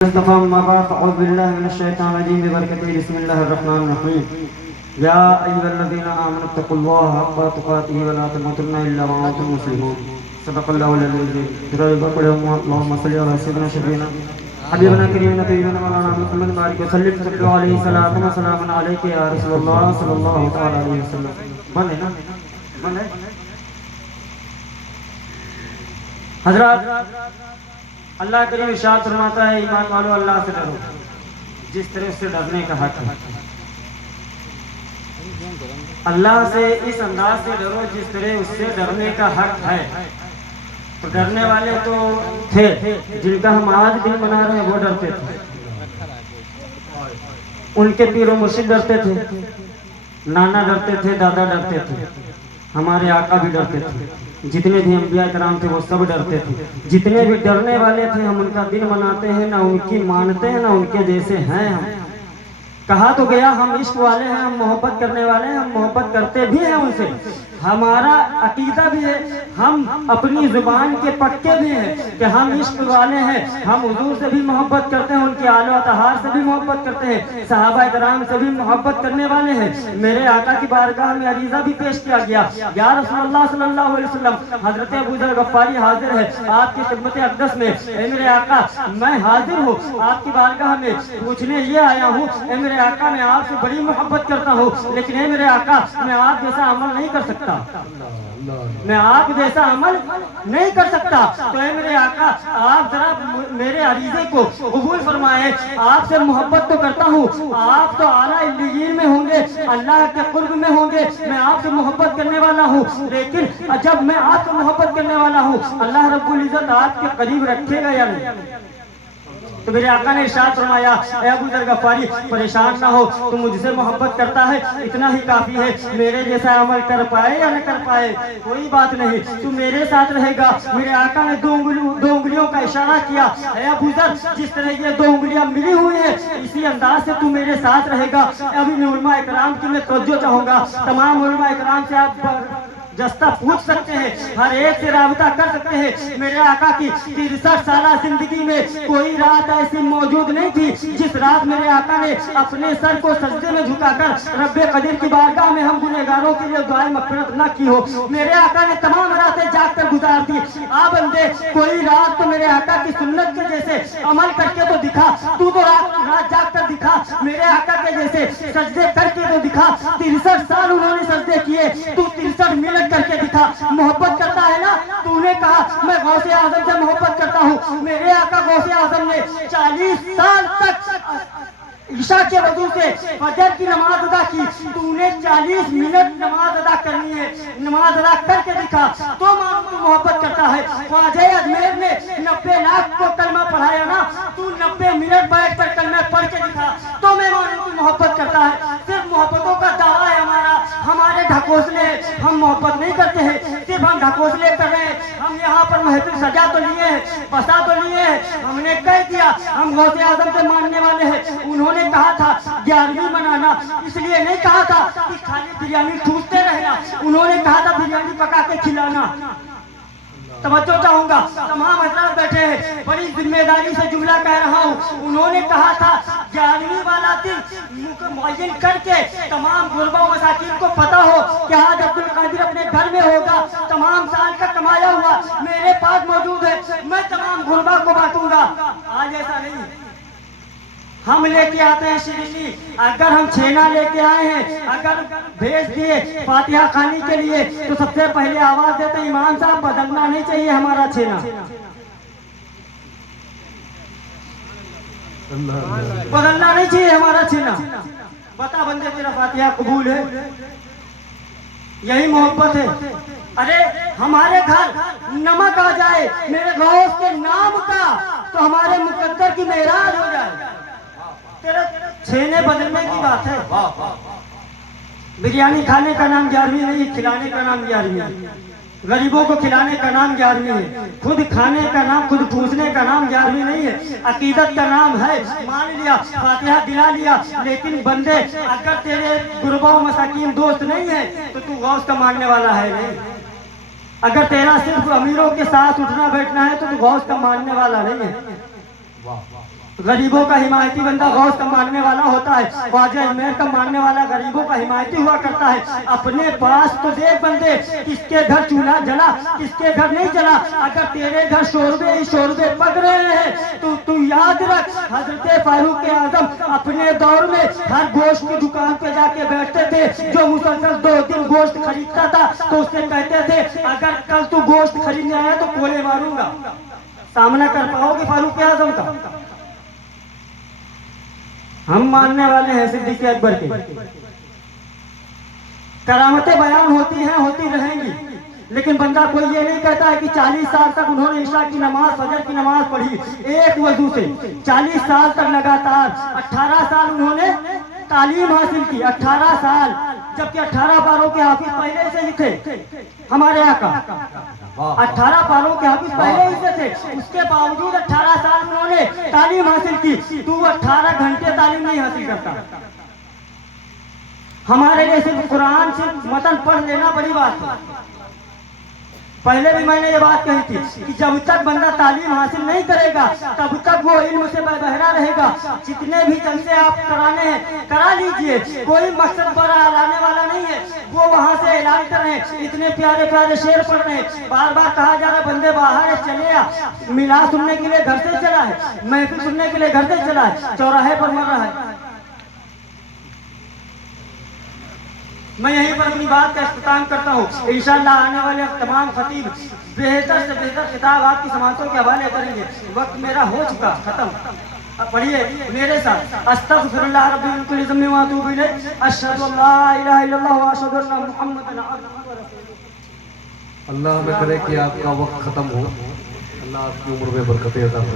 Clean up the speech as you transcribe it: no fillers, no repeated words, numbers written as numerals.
या अय्युहल्लज़ीना आमनु तक़ुल्लाह हक़्क़ तुक़ातिही व ला तमूतुन्ना इल्ला व अंतुम मुस्लिमून। सदक़ल्लाहुल अज़ीज़। अल्लाहुम्मा सल्लि अला सय्यिदिना शफ़ीना हबीबना करीमना तय्यिबना मौलाना मुहम्मद बारिक व सल्लिम सल्लल्लाहु अलैहि सलातु व सलामुन अलैका या रसूलल्लाह सल्लल्लाहु तआला अलैहि वसल्लम। बंद है ना? बंद है? हज़रात, अल्लाह करीम इरशाद फरमाता है, ईमान वालों अल्लाह से डरो जिस तरह से डरने का हक है। अल्लाह से इस अंदाज से डरो जिस तरह उससे डरने का हक है। तो डरने वाले तो थे, जिनका हम आज दिन मना रहे हैं वो डरते थे, उनके पीर और मुर्शिद डरते थे, नाना डरते थे, दादा डरते थे, हमारे आका भी डरते थे, जितने भी अंबिया कराम थे वो सब डरते थे। जितने भी डरने वाले थे हम उनका दिन मनाते हैं, ना उनकी मानते हैं, ना उनके जैसे हैं। हम कहा तो गया हम इश्क वाले हैं, हम मोहब्बत करने वाले हैं, हम मोहब्बत करते भी हैं उनसे, हमारा अकीदा भी है, हम अपनी जुबान के पक्के भी हैं कि हम इश्क वाले हैं, हम हुजूर से भी मोहब्बत करते हैं, उनके आलो अतहार से भी मोहब्बत करते हैं, सहाबा कराम से भी मोहब्बत करने वाले हैं। मेरे आका की बारगाह में अरीज़ा भी पेश किया गया, या रसूलुल्लाह सल्लल्लाहु अलैहि वसल्लम, हजरत अबू ज़र गफ़ारी हाजिर है आपकी खिदमत अक़दस में। ए मेरे आका, मैं हाजिर हूँ आपकी बारगाह में, पूछने ये आया हूँ, ए मेरे आका मैं आपसे बड़ी मोहब्बत करता हूँ, लेकिन ए मेरे आका मैं आप जैसा अमल नहीं कर सकता, मैं आप जैसा अमल नहीं कर सकता। तो ए मेरे आका आप जरा मेरे अरीज़े को कबूल फरमाए, आपसे मोहब्बत तो करता हूँ, आप तो आला इल्लियीन में होंगे, अल्लाह के कुर्ब में होंगे, मैं आपसे मोहब्बत करने वाला हूँ, लेकिन जब मैं आपसे मोहब्बत करने वाला हूँ अल्लाह रब्बुल इज़्ज़त आपके करीब रखेगा या नहीं? तो मेरे आका ने इरशाद फरमाया, ए अबू ज़र गफ़ारी परेशान ना हो, तू मुझसे मोहब्बत करता है इतना ही काफ़ी है, मेरे जैसा अमल कर पाए या न कर पाए कोई बात नहीं, तू मेरे साथ रहेगा। मेरे आका ने दो उंगलियों का इशारा किया, ए अबू ज़र जिस तरह ये दो उंगलियां मिली हुई है इसी अंदाज से तू मेरे साथ रहेगा। अभी उलमा इकराम की मैं तवज्जो चाहूँगा, तमाम उलमा इकराम से आप जस्ता पूछ सकते हैं, हर एक से राबता कर सकते हैं। मेरे आका की 63 साल जिंदगी में कोई रात ऐसी मौजूद नहीं थी जिस रात मेरे आका ने अपने सर को सजदे में झुकाकर रब्बे कदीर की बारगाह में हम गुनहगारों के लिए दुआए मग़फ़िरत न की हो। मेरे आका ने तमाम रातें जाग कर गुजार दी। आ बंदे, कोई रात तो मेरे आका की सुन्नत के जैसे अमल करके तो दिखा, तू तो रात जाग कर दिखा, मेरे आका के जैसे सजदे करके तो दिखा। 63 साल उन्होंने सजदे किए, तू 63 मिनट करके दिखा। मोहब्बत करता है ना? तूने कहा मैं गौसे आजम से मोहब्बत करता हूँ, मेरे आका गौसे आजम ने 40 साल तक ईशा के वजू से फजर की नमाज अदा की, तूने 40 मिनट नमाज अदा करनी है, नमाज अदा करके दिखा तो मानो तू मोहब्बत करता है। ख्वाजा अजमेर ने 90 लाख को कलमा पढ़ाया ना, तू 90 मिनट बैठ कर कलमा पढ़ के दिखा तो मैं मानो तू मोहब्बत करता है। सिर्फ मोहब्बतों का दावा है हमारा, हमारे ढकोसले, हम मोहब्बत नहीं करते हैं, सिर्फ हम ढकोसले कर रहे हैं। हम यहाँ पर महफिल सजा तो लिए हैं, बसा तो लिए हैं, हमने कह दिया हम गौसे आजम के मानने वाले हैं। उन्होंने कहा था 11वीं मनाना, इसलिए नहीं कहा था कि खाली बिरयानी ठूसते रहना, उन्होंने कहा था बिरयानी पका के खिलाना। तवज्जो चाहूंगा, तमाम हज़रात बैठे हैं, बड़ी जिम्मेदारी से जुमला कह रहा हूँ। उन्होंने कहा था 11वीं वाला दिन मुअय्यन करके तमाम गुरबा मसाकिन को पता हो कि आज अब्दुल कादिर अपने घर में होगा, तमाम साल का कमाया हुआ मेरे पास मौजूद है, मैं तमाम गुरबा को बांटूंगा। आज ऐसा नहीं, हम लेके आते हैं शिरीनी, अगर हम छेना लेके आए हैं, अगर भेज दिए फातिहा खानी के लिए तो सबसे पहले आवाज देते हैं इमाम साहब बदलना नहीं चाहिए हमारा छेना, बदलना नहीं चाहिए हमारा छेना। बता बंदे तेरा फातिहा कबूल है? यही मोहब्बत है। अरे हमारे घर नमक आ जाए मेरे गौस के नाम का तो हमारे मुकद्दर की मेराज हो जाए, तेरे छेने बदलने की बात है। बिरयानी खाने का नाम 11वीं नहीं, खिलाने का नाम 11वीं है। गरीबों को खिलाने का नाम 11वीं है, खुद खाने का नाम, खुद पूछने का नाम 11वीं नहीं है। अकीदत का नाम है, मान लिया, फातिहा दिला लिया, लेकिन बंदे अगर तेरे गुरबा मसाकीन दोस्त नहीं है तो तू गौस का मानने वाला है नहीं। अगर तेरा सिर्फ अमीरों के साथ उठना बैठना है तो तू गौस का मानने वाला नहीं है। गरीबों का हिमायती बंदा गौस का मानने वाला होता है, ख्वाजा अजमेर का मानने वाला गरीबों का हिमायती हुआ करता है। अपने पास तो देख बंदे, किसके घर चूल्हा जला, किसके घर नहीं जला। अगर तेरे घर शोरबे ही शोरबे पक रहे हैं तो तू याद रख, हजरत फारूक आजम अपने दौर में हर गोश्त की दुकान पे जाके बैठते थे। जो मुसलसल 2 दिन गोश्त खरीदता था तो उससे कहते थे, अगर कल तू गोश्त खरीदने आया तो कोले मारूंगा। सामना कर पाओगे फारूक आजम का? हम मानने वाले हैं सिद्दीक़ अकबर के। करामतें बयान होती हैं, होती रहेंगी, लेकिन बंदा कोई ये नहीं कहता है कि 40 साल तक उन्होंने इशा की नमाज, फजर की नमाज पढ़ी एक वजू से। 40 साल तक लगातार, 18 साल उन्होंने तालीम हासिल की, 18 साल, जबकि 18 पारों के हाफिज पहले से ही थे हमारे आका। 18 पारों के हाफिज पहले ही से थे, उसके बावजूद 18 साल उन्होंने तालीम हासिल की। तू 18 घंटे तालीम नहीं हासिल करता। हमारे लिए सिर्फ कुरान, सिर्फ मतन पढ़ लेना बड़ी बात है। पहले भी मैंने ये बात कही थी कि जब तक बंदा तालीम हासिल नहीं करेगा तब तक वो इल्म से बहरा रहेगा। जितने भी जलसे आप कराने हैं करा लीजिए, कोई मकसद बड़ा लाने वाला नहीं है। वो वहाँ से ऐलान कर रहे हैं, इतने प्यारे प्यारे शेर पढ़ रहे हैं, बार बार कहा जा रहा है बंदे बाहर है, चले आ। मिला सुनने के लिए घर से चला है, महफिल सुनने के लिए घर से चला है, चौराहे पर मर रहा है। मैं यहीं पर अपनी बात का इख्तिताम करता हूँ। इंशाअल्लाह आने वाले तमाम खतीब बेहतर से बेहतर किताब आपकी समातों के हवाले करेंगे। वक्त मेरा हो चुका खत्म। पढ़िए मेरे साथ, अस्तगफिरुल्लाह रब्बिल कुल्ली ज़म्बि व अतूबु इलैह, अशहदु अल्ला इलाहा इल्लल्लाह व अशहदु अन्ना मुहम्मदन अब्दुहु व रसूलुहु। अल्लाह हमें करे कि आपका वक्त खत्म हो, अल्लाह आपकी उम्र में बरकतें अता फरमाए।